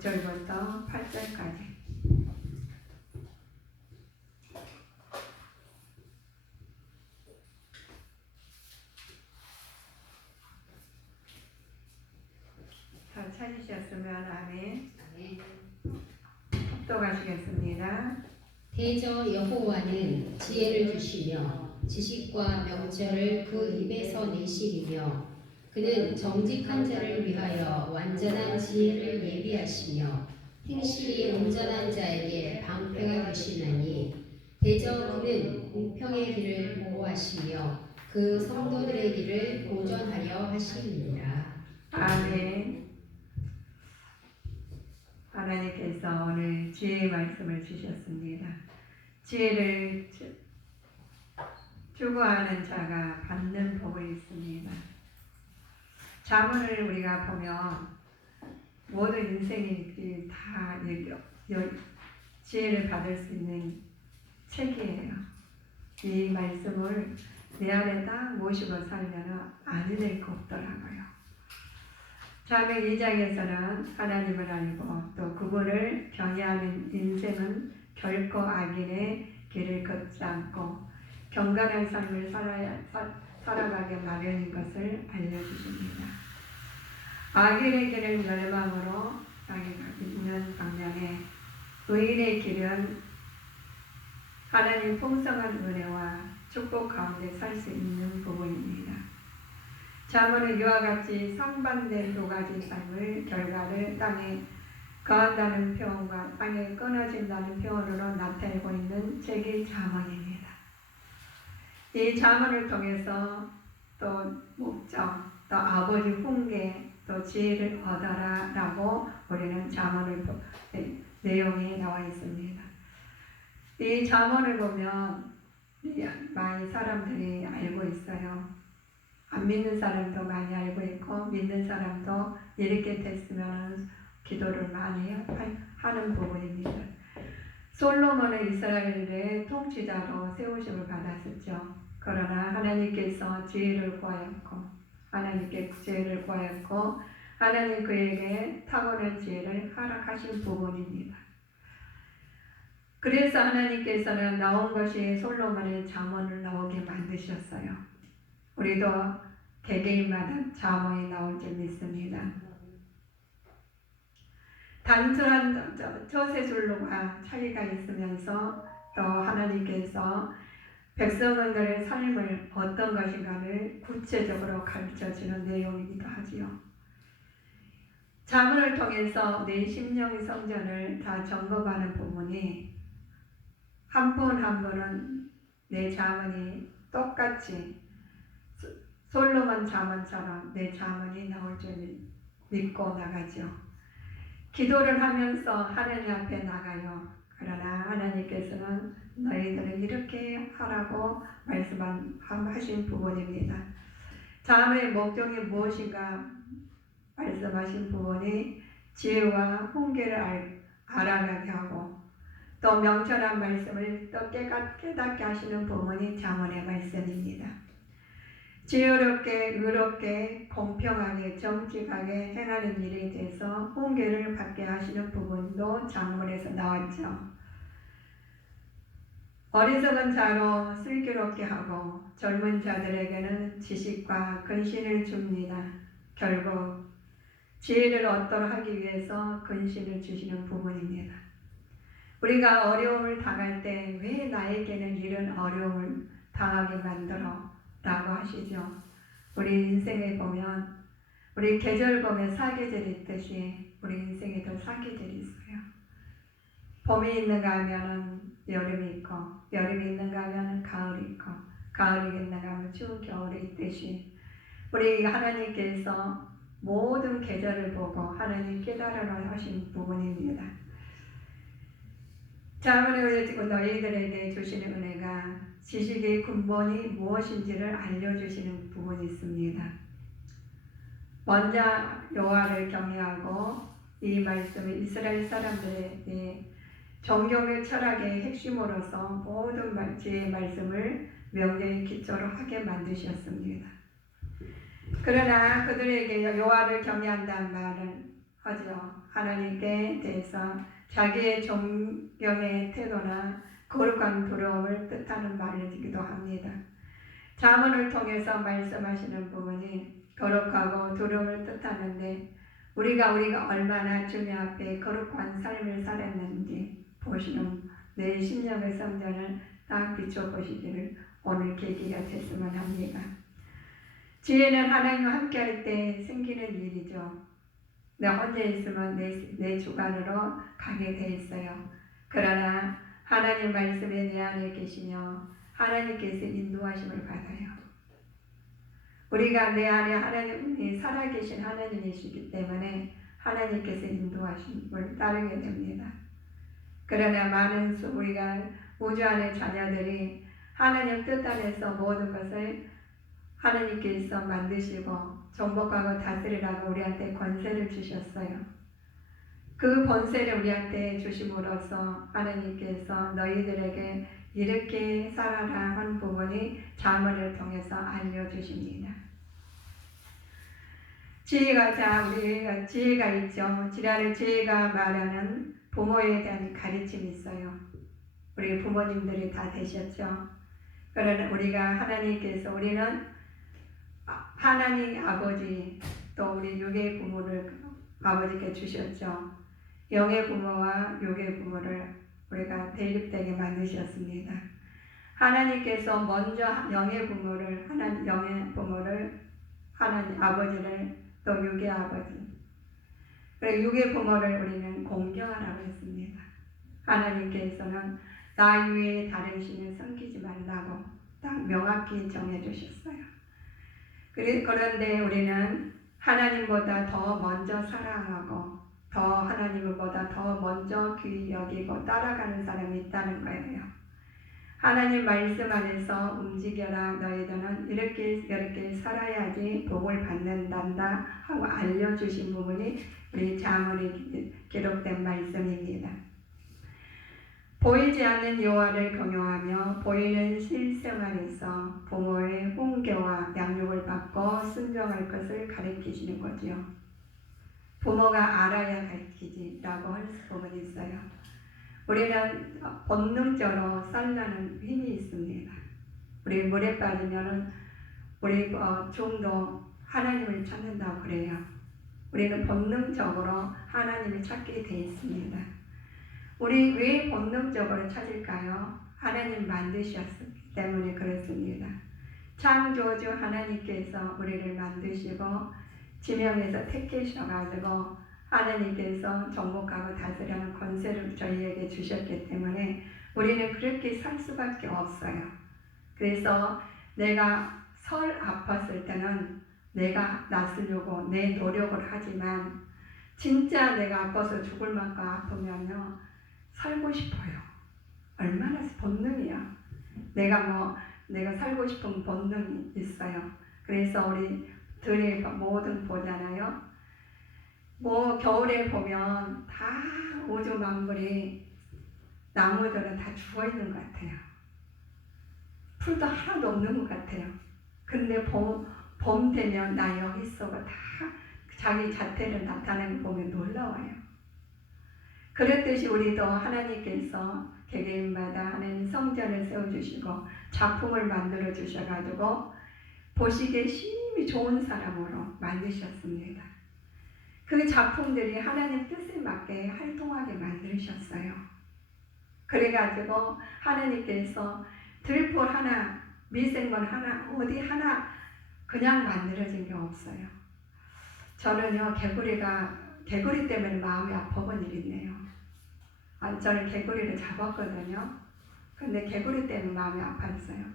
6절부터 8절까지. 다 찾으셨으면 아멘. 합독하시겠습니다. 대저 여호와는 지혜를 주시며 지식과 명철을 그 입에서 내시리며 그는 정직한 자를 위하여 완전한 지혜를 예비하시며 행실이 온전한 자에게 방패가 되시나니 대저 그는 공평의 길을 보호하시며 그 성도들의 길을 보전하려 하시니라. 아멘. 하나님께서 오늘 지혜의 말씀을 주셨습니다. 지혜를 추구하는 자가 받는 복이 있습니다. 자문을 우리가 보면 모든 인생이 다 지혜를 받을 수 있는 책이에요. 이 말씀을 내 안에 딱 모시고 살면 안 잃을 거 없더라고요. 자문 2장에서는 하나님을 알고 또 그분을 경외하는 인생은 결코 악인의 길을 걷지 않고 경건한 삶을 살아가게 마련인 것을 알려주십니다. 악인의 길은 멸망으로 땅에 있는 방면에 의인의 길은 하나님 풍성한 은혜와 축복 가운데 살 수 있는 부분입니다. 자문은 이와 같이 상반된 두 가지 삶의 결과를 땅에 거한다는 표현과 땅에 끊어진다는 표현으로 나타내고 있는 책이 자문입니다. 이 자문을 통해서 또 목적, 또 아버지 훈계, 또 지혜를 얻어라 라고 우리는 자문을 내용이 나와 있습니다. 이 자문을 보면 많이 사람들이 알고 있어요. 안 믿는 사람도 많이 알고 있고 믿는 사람도 이렇게 됐으면 기도를 많이 하는 부분입니다. 솔로몬은 이스라엘의 통치자로 세우심을 받았었죠. 그러나 하나님께서 지혜를 구하였고 하나님 그에게 타고난 지혜를 허락하신 부분입니다. 그래서 하나님께서는 나온 것이 솔로몬의 잠언을 나오게 만드셨어요. 우리도 개개인마다 잠언이 나올 줄 믿습니다. 단순한 처세술로가 차이가 있으면서 또 하나님께서 백성들의 삶을 어떤 것인가를 구체적으로 가르쳐주는 내용이기도 하지요. 잠언을 통해서 내 심령 성전을 다 점검하는 부분이 한 분 한 분은 내 잠언이 똑같이 솔로몬 잠언처럼 내 잠언이 나올 줄 믿고 나가죠. 기도를 하면서 하나님 앞에 나가요. 그러나 하나님께서는 너희들은 이렇게 하라고 말씀하신 부분입니다. 잠언의 목적이 무엇인가 말씀하신 부분이 지혜와 훈계를 알아가게 하고 또 명철한 말씀을 또 깨닫게 하시는 부분이 잠언의 말씀입니다. 지혜롭게, 의롭게, 공평하게, 정직하게 행하는 일에 대해서 훈계를 받게 하시는 부분도 잠언에서 나왔죠. 어리석은 자로 슬기롭게 하고 젊은 자들에게는 지식과 근신을 줍니다. 결국 지혜를 얻도록 하기 위해서 근신을 주시는 부분입니다. 우리가 어려움을 당할 때 왜 나에게는 이런 어려움을 당하게 만들어? 라고 하시죠. 우리 인생에 보면 우리 계절 보면 사계절이 있듯이 우리 인생에도 사계절이 있어요. 봄이 있는가 하면은 여름이 있고 여름이 있는가 하면은 가을이 있고 가을이 있는가 하면 추운 겨울이 있듯이 우리 하나님께서 모든 계절을 보고 하나님 깨달으라 하신 부분입니다. 잠언을 지금 너희들에게 주시는 은혜가 지식의 근본이 무엇인지를 알려주시는 부분이 있습니다. 먼저 여호와를 경외하고 이 말씀을 이스라엘 사람들에게 종교의 철학의 핵심으로서 모든 지혜의 말씀을 명령의 기초로 하게 만드셨습니다. 그러나 그들에게 여호와를 경외한다는 말은 하죠. 하나님께 대해서 자기의 존경의 태도나 거룩한 두려움을 뜻하는 말이기도 합니다. 자문을 통해서 말씀하시는 부분이 거룩하고 두려움을 뜻하는데 우리가 얼마나 주님 앞에 거룩한 삶을 살았는지 보시는 내 심령의 성전을 딱 비춰보시기를 오늘 계기가 됐으면 합니다. 지혜는 하나님과 함께할 때 생기는 일이죠. 나 혼자 있으면 내 주관으로 가게 돼 있어요. 그러나 하나님 말씀에 내 안에 계시며 하나님께서 인도하심을 받아요. 우리가 내 안에 하나님이 살아계신 하나님이시기 때문에 하나님께서 인도하심을 따르게 됩니다. 그러나 많은 우리가 우주 안의 자녀들이 하나님 뜻 안에서 모든 것을 하나님께서 만드시고 정복하고 다스리라고 우리한테 권세를 주셨어요. 그 권세를 우리한테 주심으로써 하나님께서 너희들에게 이렇게 살아라 한 부분이 자문을 통해서 알려주십니다. 우리가 지혜가 있죠. 지혜가 말하는 부모에 대한 가르침이 있어요. 우리 부모님들이 다 되셨죠. 그러나 우리는 하나님 아버지 또 우리 육의 부모를 아버지께 주셨죠. 영의 부모와 육의 부모를 우리가 대립되게 만드셨습니다. 하나님께서 먼저 영의 부모를 하나님 아버지를 또 육의 아버지 그리고 육의 부모를 우리는 공경하라고 했습니다. 하나님께서는 나 위에 다른 신을 섬기지 말라고 딱 명확히 정해주셨어요. 그런데 우리는 하나님보다 더 먼저 사랑하고 하나님보다 더 먼저 귀히 여기고 따라가는 사람이 있다는 거예요. 하나님 말씀 안에서 움직여라 너희들은 이렇게 살아야지 복을 받는단다 하고 알려주신 부분이 우리 자문에 기록된 말씀입니다. 보이지 않는 여호와를 경외하며 보이는 실생활에서 부모의 훈계와 양육을 받고 순종할 것을 가르치시는 거죠. 부모가 알아야 가르치지라고 할 부분이 있어요. 우리는 본능적으로 살라는 힘이 있습니다. 우리 물에 빠지면은 우리 종도 하나님을 찾는다고 그래요. 우리는 본능적으로 하나님을 찾게 돼 있습니다. 우리 왜 본능적으로 찾을까요? 하나님 만드셨기 때문에 그렇습니다. 창조주 하나님께서 우리를 만드시고 지명해서 택하셔가지고 하나님께서 정복하고 다스리는 권세를 저희에게 주셨기 때문에 우리는 그렇게 살 수밖에 없어요. 그래서 내가 아팠을 때는 내가 낫으려고 내 노력을 하지만 진짜 내가 아파서 죽을 만큼 아프면요 살고 싶어요. 얼마나 본능이야. 내가 살고 싶은 본능이 있어요. 그래서 우리들이 뭐든 보잖아요. 겨울에 보면 다 우주 만물이 나무들은 다 죽어 있는 것 같아요. 풀도 하나도 없는 것 같아요. 근데 봄 되면 나 여기 있어가 다 자기 자태를 나타내는 거 보면 놀라워요. 그랬듯이 우리도 하나님께서 개개인마다 하나님 성전을 세워주시고 작품을 만들어 주셔가지고 보시기에 심히 좋은 사람으로 만드셨습니다. 그 작품들이 하나님 뜻에 맞게 활동하게 만드셨어요. 그래가지고 하나님께서 들풀 하나, 미생물 하나, 어디 하나 그냥 만들어진 게 없어요. 저는요 개구리 때문에 마음이 아파본 일이 있네요. 저는 개구리를 잡았거든요. 근데 개구리 때문에 마음이 아팠어요.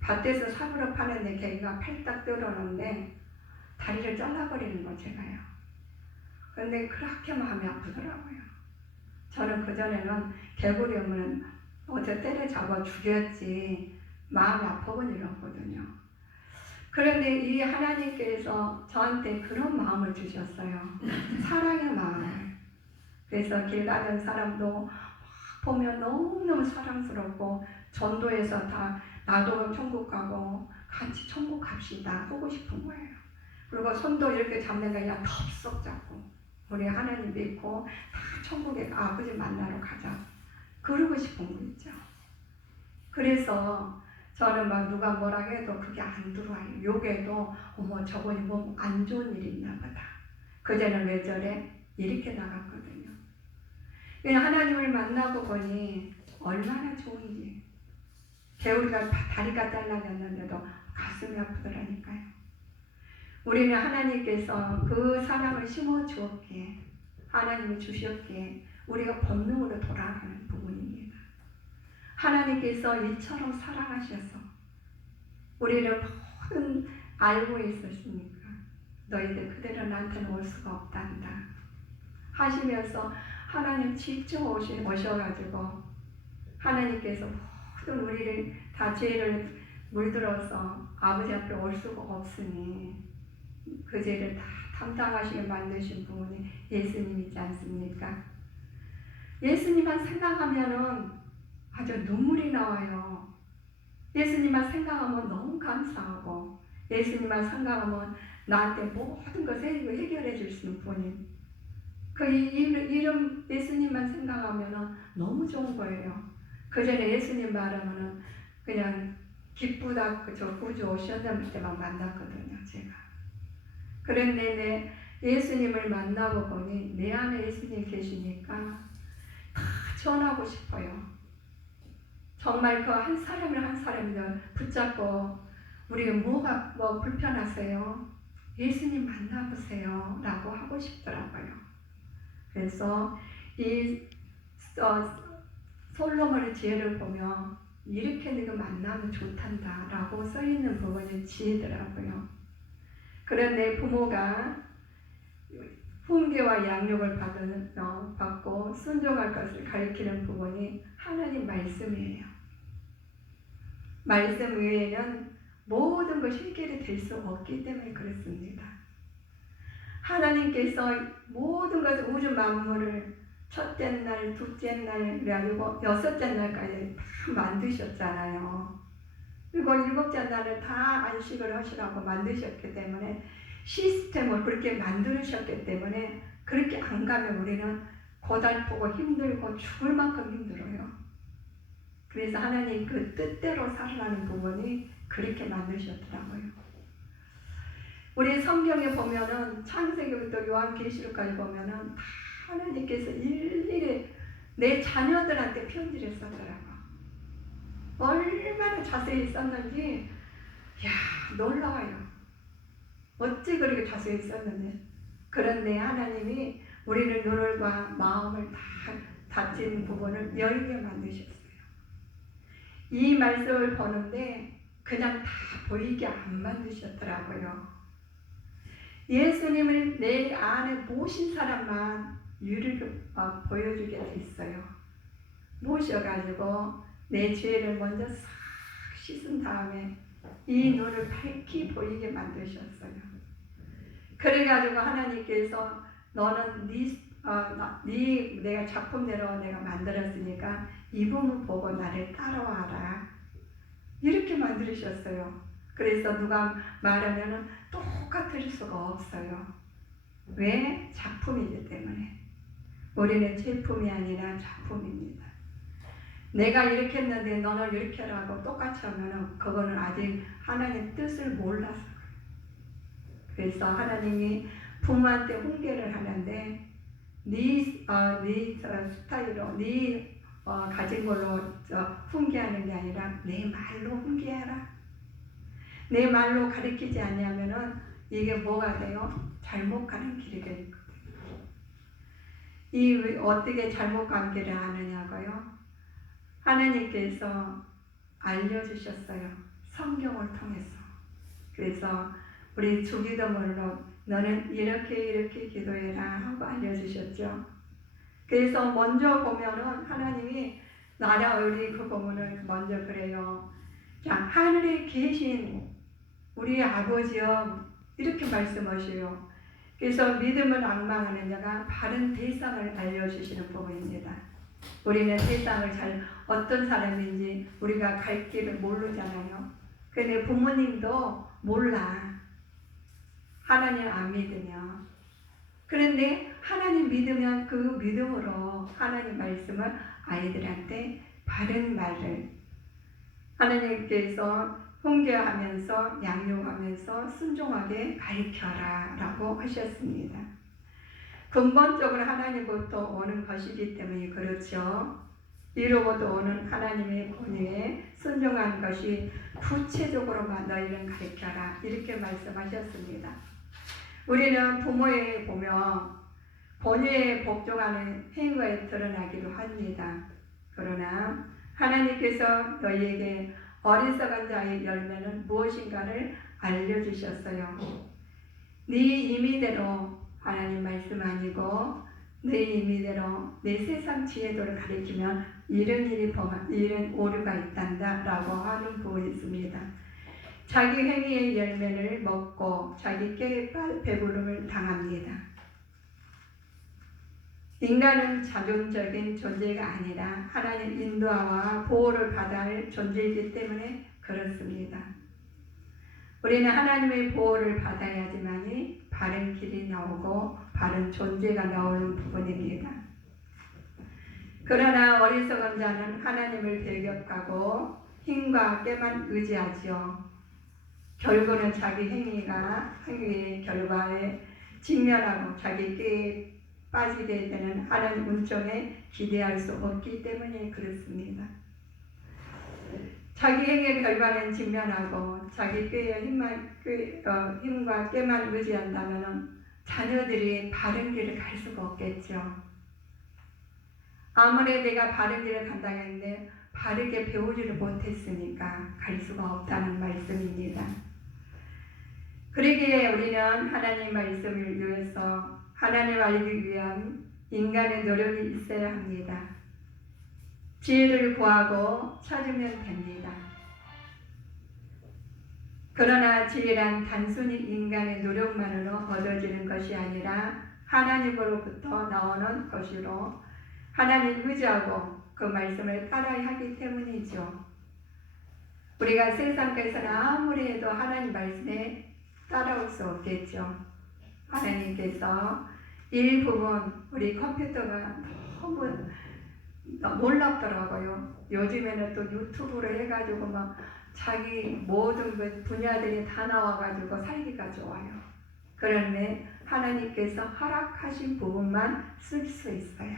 밭에서 삽으로 파는데 개가 팔딱 들어오는데 다리를 잘라버리는 거 제가요. 근데 그렇게 마음이 아프더라고요. 저는 그전에는 개구리 오면 어제 때려잡아 죽였지 마음이 아파본 일이 없거든요. 그런데 이 하나님께서 저한테 그런 마음을 주셨어요. 사랑의 마음을. 그래서 길 가는 사람도 보면 너무너무 사랑스럽고 전도해서 다 나도 천국 가고 같이 천국 갑시다 하고 싶은 거예요. 그리고 손도 이렇게 잡는 게 아니라 덥석 잡고 우리 하나님 믿고 다 천국에 아버지 만나러 가자. 그러고 싶은 거 있죠. 그래서 저는 막 누가 뭐라 해도 그게 안 들어와요. 욕해도 어머 저번에 뭐 안 좋은 일이 있나 보다. 그제는 왜 저래? 이렇게 나갔거든요. 그냥 하나님을 만나고 보니 얼마나 좋은지. 개우리가 다리가 잘라졌는데도 가슴이 아프더라니까요. 우리는 하나님께서 그 사랑을 심어 주었기에 하나님이 주셨기에 우리가 본능으로 돌아가는 부분입니다. 하나님께서 이처럼 사랑하셔서 우리를 모든 알고 있었으니까 너희들 그대로 나한테는 올 수가 없단다 하시면서 하나님 직접 오셔가지고 하나님께서 모든 우리를 다 죄를 물들어서 아버지 앞에 올 수가 없으니 그 죄를 다 담당하시게 만드신 분이 예수님이지 않습니까? 예수님만 생각하면은 아주 눈물이 나와요. 예수님만 생각하면 너무 감사하고 예수님만 생각하면 나한테 모든 것을 해결해 주시는 분이 그 이름 예수님만 생각하면 너무 좋은 거예요. 그 전에 예수님 말하면 그냥 기쁘다 저 구주 오셨을 때만 만났거든요. 제가 그런데 내 예수님을 만나고 보니 내 안에 예수님 계시니까 다 전하고 싶어요. 정말 그 한 사람을 한 사람을 붙잡고 우리가 뭐가 불편하세요? 예수님 만나보세요 라고 하고 싶더라고요. 그래서 이 솔로몬의 지혜를 보면 이렇게 네가 만나면 좋단다 라고 써있는 부분이 지혜더라고요. 그런데 부모가 훈계와 양육을 받고 순종할 것을 가리키는 부분이 하나님 말씀이에요. 말씀 외에는 모든 것이 해결이 될 수 없기 때문에 그렇습니다. 하나님께서 모든 것을 우주 만물을 첫째 날, 둘째 날, 그리고 여섯째 날까지 다 만드셨잖아요. 그리고 일곱째 날을 다 안식을 하시라고 만드셨기 때문에 시스템을 그렇게 만드셨기 때문에 그렇게 안 가면 우리는 고달프고 힘들고 죽을 만큼 힘들어요. 그래서 하나님 그 뜻대로 살아가는 부분이 그렇게 만드셨더라고요. 우리 성경에 보면은 창세기부터 요한계시록까지 보면은 다 하나님께서 일일이 내 자녀들한테 편지를 썼더라고. 얼마나 자세히 썼는지 야 놀라워요. 어찌 그렇게 자세히 썼는지. 그런데 하나님이 우리는 눈과 마음을 다 닫힌 부분을 열게 만드셨어요. 이 말씀을 보는데 그냥 다 보이게 안 만드셨더라고요. 예수님을 내 안에 모신 사람만 유를 보여주게 돼 있어요. 모셔가지고 내 죄를 먼저 싹 씻은 다음에 이 눈을 밝히 보이게 만드셨어요. 그래가지고 하나님께서 너는 내가 작품대로 내가 만들었으니까 이 부분 보고 나를 따라와라. 이렇게 만드셨어요. 그래서 누가 말하면 똑같을 수가 없어요. 왜? 작품이기 때문에. 우리는 제품이 아니라 작품입니다. 내가 이렇게 했는데 너는 이렇게 하라고 똑같이 하면 그거는 아직 하나님 뜻을 몰라서 그래요. 그래서 하나님이 부모한테 훈계를 하는데 네 스타일로 가진 걸로 훈계하는 게 아니라 내 말로 훈계해라. 내 말로 가르치지 않냐면은 이게 뭐가 돼요? 잘못 가는 길이 되거든요. 이 어떻게 잘못 간 길을 아느냐고요? 하나님께서 알려주셨어요. 성경을 통해서. 그래서 우리 주기도문으로 너는 이렇게 기도해라 하고 알려주셨죠. 그래서 먼저 보면은 하나님이 나라 우리 그 부분을 먼저 그래요. 자, 하늘에 계신 우리 아버지여 이렇게 말씀하셔요. 그래서 믿음을 앙망하는 자가 바른 대상을 알려주시는 부분입니다. 우리는 세상을 잘 어떤 사람인지 우리가 갈 길을 모르잖아요. 근데 부모님도 몰라. 하나님 안 믿으면. 그런데 그런데 하나님 믿으면 그 믿음으로 하나님 말씀을 아이들한테 바른 말을 하나님께서 훈계하면서 양육하면서 순종하게 가르쳐라 라고 하셨습니다. 근본적으로 하나님부터 오는 것이기 때문에 그렇죠. 이로부터 오는 하나님의 권위에 순종한 것이 구체적으로 너희는 가르쳐라 이렇게 말씀하셨습니다. 우리는 부모에 보면 권위에 복종하는 행위가 드러나기도 합니다. 그러나 하나님께서 너희에게 어리석은 자의 열매는 무엇인가를 알려주셨어요. 네 임의대로 하나님 말씀 아니고 네 임의대로 내 세상 지혜도를 가리키면 이런 오류가 있단다 라고 하는 부분이 있습니다. 자기 행위의 열매를 먹고 자기 깨에 배부름을 당합니다. 인간은 자존적인 존재가 아니라 하나님 인도와 보호를 받아야 할 존재이기 때문에 그렇습니다. 우리는 하나님의 보호를 받아야지만이 바른 길이 나오고 바른 존재가 나오는 부분입니다. 그러나 어리석은 자는 하나님을 배격하고 힘과 깨만 의지하지요. 결국은 자기 행위의 결과에 직면하고 자기 깨에 빠지게 되는 하나님 은총에 기대할 수 없기 때문에 그렇습니다. 자기 행위의 결과는 직면하고 자기 꾀의 힘과 깨만 의지한다면 자녀들이 바른 길을 갈 수가 없겠죠. 아무리 내가 바른 길을 간다고 했는데 바르게 배우지를 못했으니까 갈 수가 없다는 말씀입니다. 그러기에 우리는 하나님 말씀을 위해서 하나님을 알기 위한 인간의 노력이 있어야 합니다. 지혜를 구하고 찾으면 됩니다. 그러나 지혜란 단순히 인간의 노력만으로 얻어지는 것이 아니라 하나님으로부터 나오는 것으로 하나님 의지하고 그 말씀을 따라야 하기 때문이죠. 우리가 세상에서는 아무리 해도 하나님 말씀에 따라올 수 없겠죠. 하나님께서 일부분 우리 컴퓨터가 너무 놀랍더라고요. 요즘에는 또 유튜브로 해가지고 막 자기 모든 그 분야들이 다 나와가지고 살기가 좋아요. 그런데 하나님께서 허락하신 부분만 쓸 수 있어요.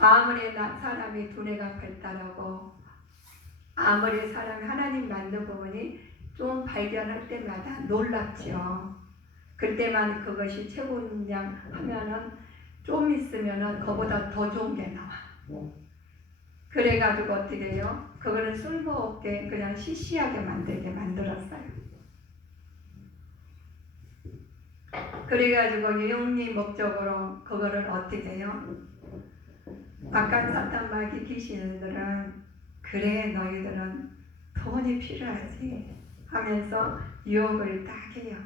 아무리 사람이 두뇌가 발달하고 아무리 사람이 하나님 만든 부분이 좀 발견할 때마다 놀랍죠. 그때만 그것이 최고인 양 하면은 좀 있으면은 그보다 더 좋은 게 나와. 그래가지고 어떻게 해요? 그거는 쓸모없게 그냥 시시하게 만들게 만들었어요. 그래가지고 유용리 목적으로 그거를 어떻게 해요? 악한 사탄 마귀 귀신들은 그래 너희들은 돈이 필요하지 하면서 유혹을 딱 해요.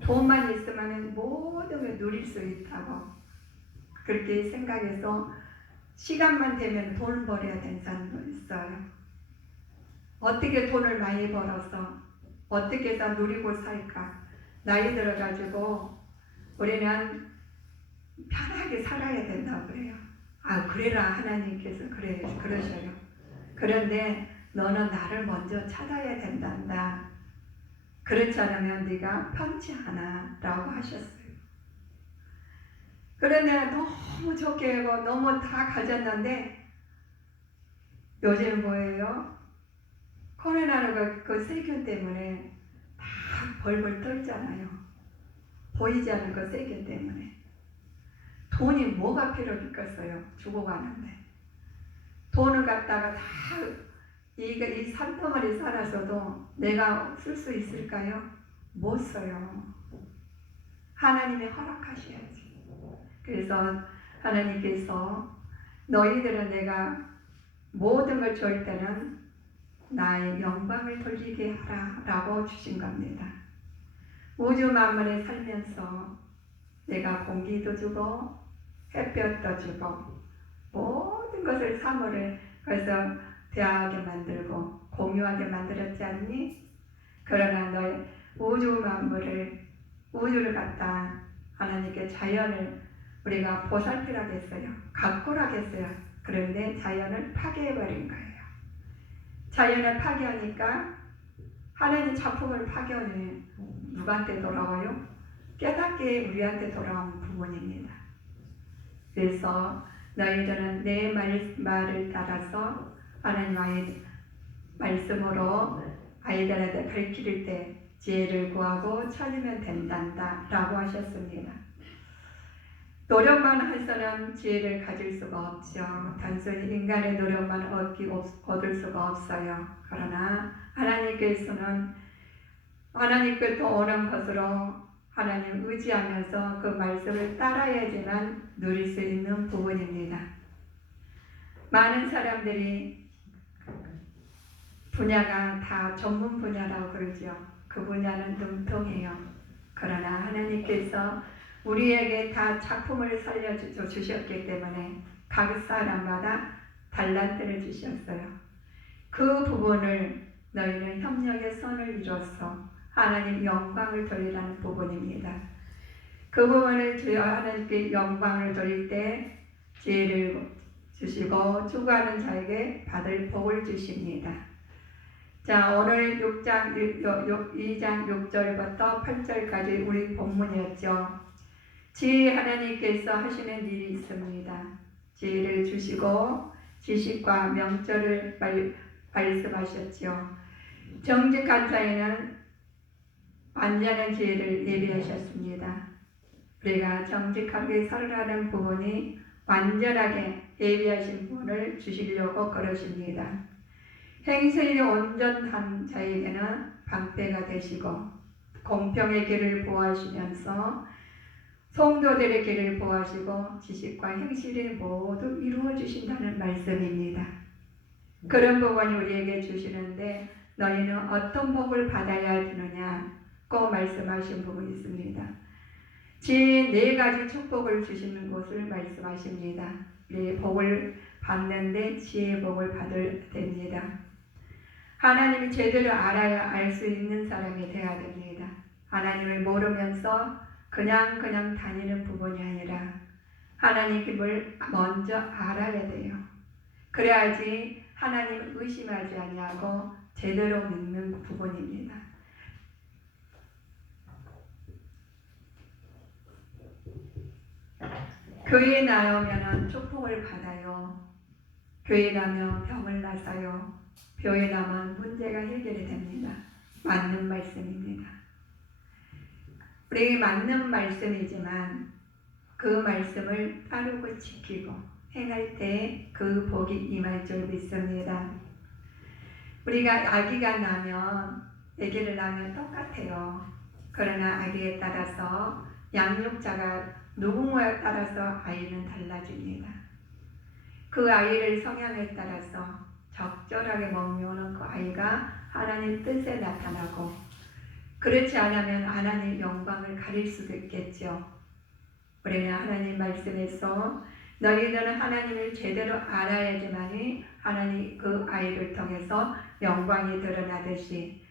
돈만 있으면 모든 걸 누릴 수 있다고 그렇게 생각해서 시간만 되면 돈을 벌어야 되는 사람도 있어요. 어떻게 돈을 많이 벌어서 어떻게 해서 누리고 살까? 나이 들어가지고 우리는 편하게 살아야 된다고 그래요. 아 그래라 하나님께서 그러셔요. 그런데 너는 나를 먼저 찾아야 된단다. 그렇지 않으면 네가 편치 않아 라고 하셨어요. 그런데 너무 좋게 하고 너무 다 가졌는데 요즘 뭐예요? 코로나로 그 세균 때문에 다 벌벌 떨잖아요. 보이지 않는 그 세균 때문에. 돈이 뭐가 필요했겠어요? 죽어가는데. 돈을 갖다가 다 이 산덩어리 살아서도 내가 쓸 수 있을까요? 못 써요. 하나님이 허락하셔야지. 그래서 하나님께서 너희들은 내가 모든 걸 줄 때는 나의 영광을 돌리게 하라 라고 주신 겁니다. 우주 만물에 살면서 내가 공기도 주고 햇볕도 주고 모든 것을 사물을 그래서 대하게 만들고 공유하게 만들었지 않니? 그러나 너의 우주 만물을 우주를 갖다 하나님께 자연을 우리가 보살피라고 했어요. 가꾸라고 했어요. 그런데 자연을 파괴해버린 거예요. 자연을 파괴하니까 하나님 작품을 파괴하면 누구한테 돌아와요? 깨닫게 우리한테 돌아오는 부분입니다. 그래서 너희들은 내 말을 따라서 하나님 말씀으로 아이들한테 가르칠 때 지혜를 구하고 찾으면 된단다 라고 하셨습니다. 노력만 해서는 지혜를 가질 수가 없죠. 단순히 인간의 노력만 얻을 수가 없어요. 그러나 하나님께서는 하나님께서 오는 것으로 하나님 의지하면서 그 말씀을 따라야지만 누릴 수 있는 부분입니다. 많은 사람들이 분야가 다 전문 분야라고 그러죠. 그 분야는 능통해요. 그러나 하나님께서 우리에게 다 작품을 살려주셨기 때문에 각 사람마다 달란트를 주셨어요. 그 부분을 너희는 협력의 선을 이뤄서 하나님 영광을 돌리라는 부분입니다. 그 부분을 하나님께 영광을 돌릴 때 지혜를 주시고 추구하는 자에게 받을 복을 주십니다. 자, 오늘 2장 6절부터 8절까지 우리 본문이었죠. 지혜 하나님께서 하시는 일이 있습니다. 지혜를 주시고 지식과 명철을 말씀하셨죠. 정직한 자에는 완전한 지혜를 예비하셨습니다. 우리가 정직하게 살아가는 부분이 완전하게 예비하신 분을 주시려고 그러십니다. 행실이 온전한 자에게는 방패가 되시고 공평의 길을 보호하시면서 성도들의 길을 보호하시고 지식과 행실이 모두 이루어 주신다는 말씀입니다. 그런 부분이 우리에게 주시는데 너희는 어떤 복을 받아야 되느냐 꼭 말씀하신 부분이 있습니다. 지혜 4가지 축복을 주시는 것을 말씀하십니다. 우리 복을 받는데 지혜의 복을 받을 됩니다. 하나님이 제대로 알아야 알 수 있는 사람이 되어야 됩니다. 하나님을 모르면서 그냥 다니는 부분이 아니라 하나님을 먼저 알아야 돼요. 그래야지 하나님을 의심하지 아니하고 제대로 믿는 부분입니다. 교회에 나오면 축복을 받아요. 교회에 나면 병을 나사요. 교회에 나면 문제가 해결이 됩니다. 맞는 말씀입니다. 우리에게 맞는 말씀이지만 그 말씀을 따르고 지키고 행할 때 그 복이 임할 줄 믿습니다. 우리가 아기가 나면 아기를 낳으면 똑같아요. 그러나 아기에 따라서 양육자가 누구냐에 따라서 아이는 달라집니다. 그 아이를 성향에 따라서 적절하게 먹으면 그 아이가 하나님 뜻에 나타나고 그렇지 않으면 하나님 영광을 가릴 수도 있겠죠. 우리는 하나님 말씀에서 너희들은 하나님을 제대로 알아야지만이 하나님 그 아이를 통해서 영광이 드러나듯이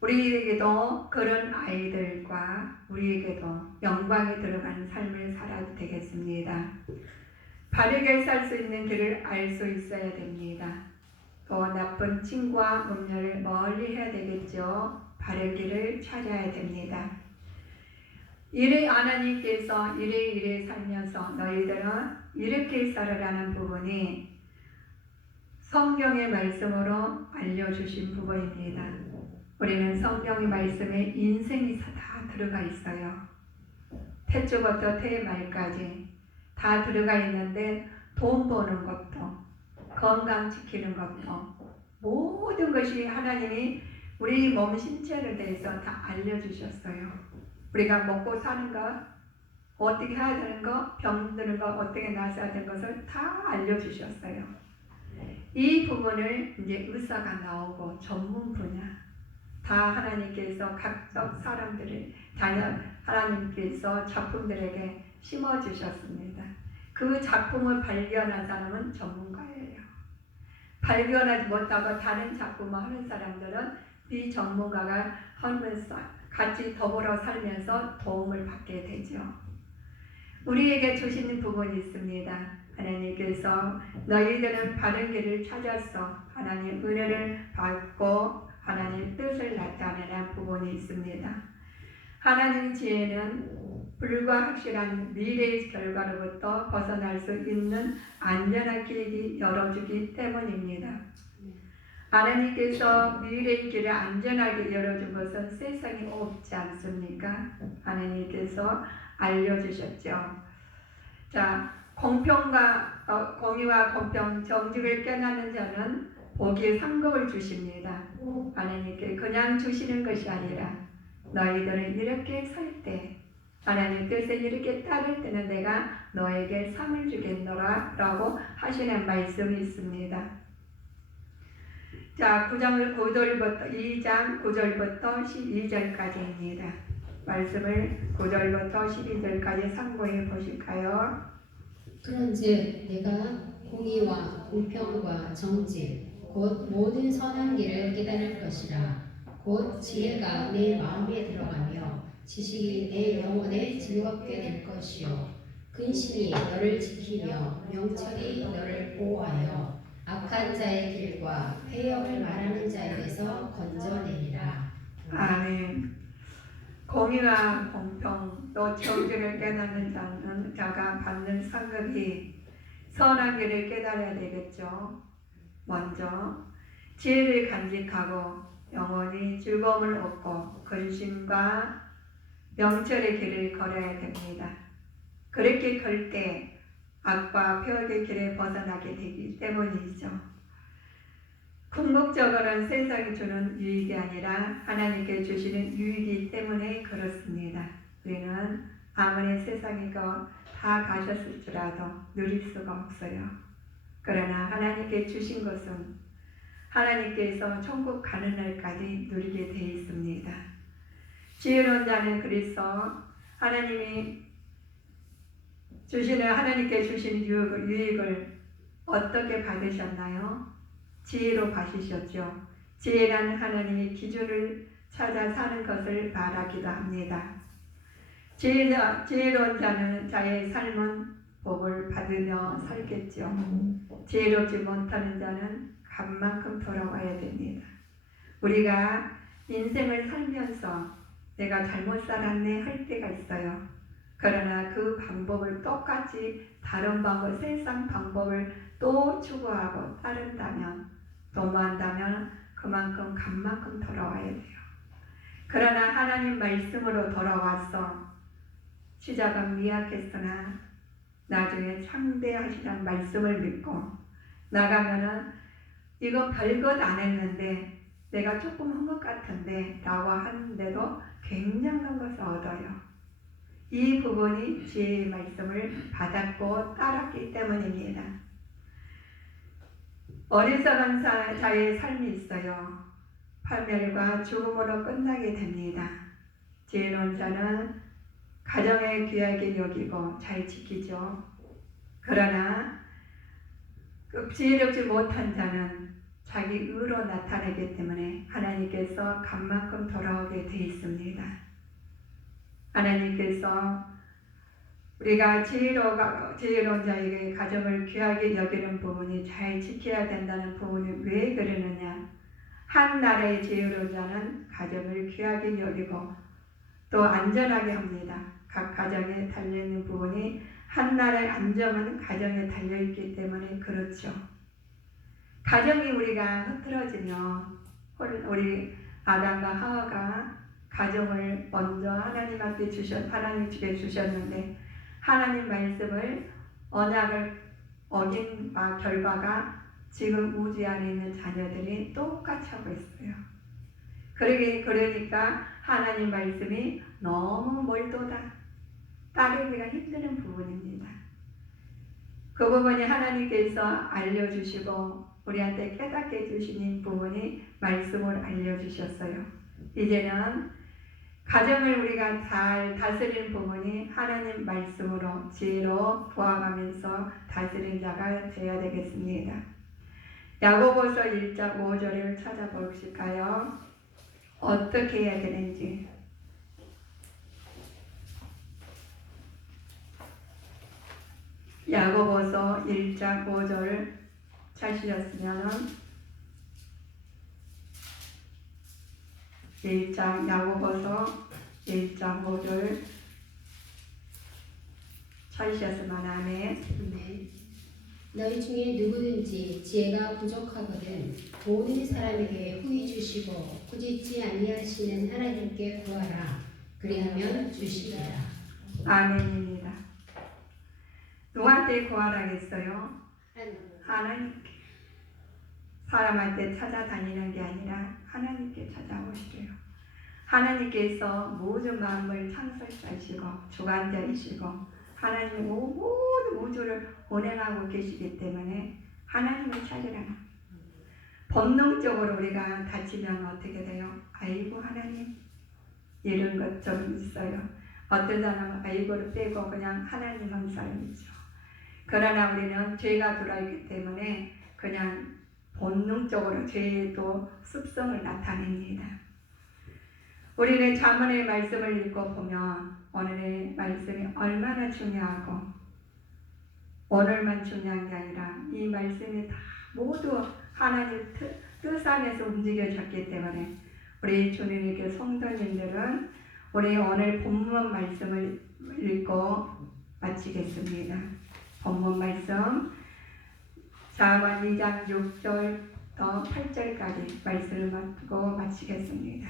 우리에게도 그런 아이들과 우리에게도 영광이 들어가는 삶을 살아도 되겠습니다. 바르게 살 수 있는 길을 알 수 있어야 됩니다. 또 나쁜 친구와 음료를 멀리 해야 되겠죠. 바른 길을 찾아야 됩니다. 이래 하나님께서 이래 살면서 너희들은 이렇게 살아라는 부분이 성경의 말씀으로 알려주신 부분입니다. 우리는 성경의 말씀에 인생이 다 들어가 있어요. 태초부터 태말까지 다 들어가 있는데 돈 버는 것도 건강 지키는 것도 모든 것이 하나님이 우리 몸 신체를 대해서 다 알려주셨어요. 우리가 먹고 사는 것, 어떻게 해야 되는 것, 병드는 것, 어떻게 나서야 되는 것을 다 알려주셨어요. 이 부분을 이제 의사가 나오고 전문 분야 다 하나님께서 각각 사람들을 하나님께서 작품들에게 심어주셨습니다. 그 작품을 발견한 사람은 전문가예요. 발견하지 못하고 다른 작품을 하는 사람들은 비전문가가 하면서 같이 더불어 살면서 도움을 받게 되죠. 우리에게 주시는 부분이 있습니다. 하나님께서 너희들은 바른 길을 찾아서 하나님 은혜를 받고 하나님 뜻을 나타내는 부분이 있습니다. 하나님 지혜는 불가확실한 미래의 결과로부터 벗어날 수 있는 안전한 길이 열어주기 때문입니다. 하나님께서 미래의 길을 안전하게 열어준 것은 세상에 없지 않습니까? 하나님께서 알려주셨죠. 자, 공의와 공평, 정직을 깨닫는 자는 복의 상급을 주십니다. 하나님께 그냥 주시는 것이 아니라 너희들은 이렇게 살 때, 하나님 뜻에 이렇게 따를 때는 내가 너에게 상을 주겠노라 라고 하시는 말씀이 있습니다. 자, 2장 9절부터 12절까지입니다. 말씀을 9절부터 12절까지 참고해 보실까요? 그런즉 내가 공의와 공평과 정직 곧 모든 선한 길을 깨달을 것이라. 곧 지혜가 내 마음에 들어가며 지식이 내 영혼에 즐겁게 될 것이요 근신이 너를 지키며 명철이 너를 보호하여 악한 자의 길과 패역을 말하는 자에게서 건져내리라. 아멘. 공의와 공평 또 정직을 깨닫는 자가 받는 상급이 선한 길을 깨달아야 되겠죠. 먼저 지혜를 간직하고 영원히 즐거움을 얻고 근심과 명철의 길을 걸어야 됩니다. 그렇게 걸 때 악과 폐역의 길에 벗어나게 되기 때문이죠. 궁극적으로는 세상이 주는 유익이 아니라 하나님께 주시는 유익이기 때문에 그렇습니다. 우리는 아무리 세상이 다 가셨을지라도 누릴 수가 없어요. 그러나 하나님께 주신 것은 하나님께서 천국 가는 날까지 누리게 되어 있습니다. 지혜로운 자는 그래서 하나님께 주시는 유익을 어떻게 받으셨나요? 지혜로 받으셨죠. 지혜라는 하나님의 기준을 찾아 사는 것을 말하기도 합니다. 지혜로운 자는 자의 삶은 복을 받으며 살겠죠. 지혜롭지 못하는 자는 값만큼 돌아와야 됩니다. 우리가 인생을 살면서 내가 잘못 살았네 할 때가 있어요. 그러나 그 방법을 똑같이 다른 방법, 세상 방법을 또 추구하고 따른다면, 도모한다면 그만큼 값만큼 돌아와야 돼요. 그러나 하나님 말씀으로 돌아와서 시작은 미약했으나 나중에 창대하시는 말씀을 믿고 나가면은 이거 별것 안 했는데 내가 조금 한 것 같은데 라고 하는데도 굉장한 것을 얻어요. 이 부분이 지혜의 말씀을 받았고 따랐기 때문입니다. 어리석은 자의 삶이 있어요. 파멸과 죽음으로 끝나게 됩니다. 지혜로운 자는 가정에 귀하게 여기고 잘 지키죠. 그러나 지혜롭지 못한 자는 자기 의로 나타내기 때문에 하나님께서 값만큼 돌아오게 되어 있습니다. 하나님께서 우리가 지혜로운 자에게 가정을 귀하게 여기는 부분이 잘 지켜야 된다는 부분이 왜 그러느냐? 한 나라의 지혜로운 자는 가정을 귀하게 여기고 또 안전하게 합니다. 각 가정에 달려있는 부분이 한 나라의 안정은 가정에 달려있기 때문에 그렇죠. 가정이 우리가 흐트러지면 우리 아담과 하와가 가정을 먼저 하나님 주게 주셨는데 하나님 말씀을 언약을 어긴 결과가 지금 우주 안에 있는 자녀들이 똑같이 하고 있어요. 그러니까 하나님 말씀이 너무 멀도다. 따르기가 힘드는 부분입니다. 그 부분이 하나님께서 알려주시고 우리한테 깨닫게 해주시는 부분이 말씀을 알려주셨어요. 이제는 가정을 우리가 잘 다스리는 부분이 하나님 말씀으로 지혜로 도와가면서 다스리는 자가 되어야 되겠습니다. 야고보서 1장 5절을 찾아보실까요? 어떻게 해야 되는지. 야고보서 1장 5절 찾으셨으면은 1장 야고보서 1장 5절 찾으셨으면 아멘. 아멘. 너희 중에 누구든지 지혜가 부족하거든 모든 사람에게 후히 주시고 꾸짖지 아니하시는 하나님께 구하라. 그리하면 주시리라. 아멘입니다. 누구한테 구하라겠어요? 하나님께. 사람한테 찾아다니는 게 아니라 하나님께 찾아오시래요. 하나님께서 모든 마음을 창설자이시고 주관자이시고 하나님 모든 우주를 운행하고 계시기 때문에 하나님을 찾으라. 본능적으로 우리가 다치면 어떻게 돼요? 아이고 하나님 이런 것 좀 있어요. 어떤 사람은 아이고를 빼고 그냥 하나님만 삶이죠. 그러나 우리는 죄가 들어있기 때문에 그냥 본능적으로 죄도 습성을 나타냅니다. 우리는 잠언의 말씀을 읽고 보면 오늘의 말씀이 얼마나 중요하고 오늘만 중요한 게 아니라 이 말씀이 다 모두 하나님 뜻 안에서 움직여졌기 때문에 우리 주님에게 성도님들은 우리 오늘 본문 말씀을 읽고 마치겠습니다. 본문 말씀 잠언 2장 6절부터 8절까지 말씀을 맡고 마치겠습니다.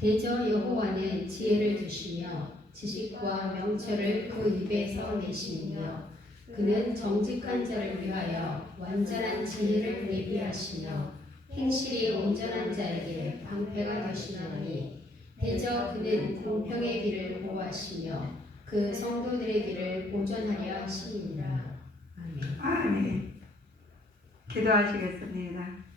대저 여호와는 지혜를 주시며 지식과 명철을 그 입에서 내시며 그는 정직한 자를 위하여 완전한 지혜를 예비하시며 행실이 온전한 자에게 방패가 되시나니 대저 그는 공평의 길을 보호하시며 그 성도들의 길을 보존하려 하시니라. 아멘. 아멘. 기도하시겠습니다.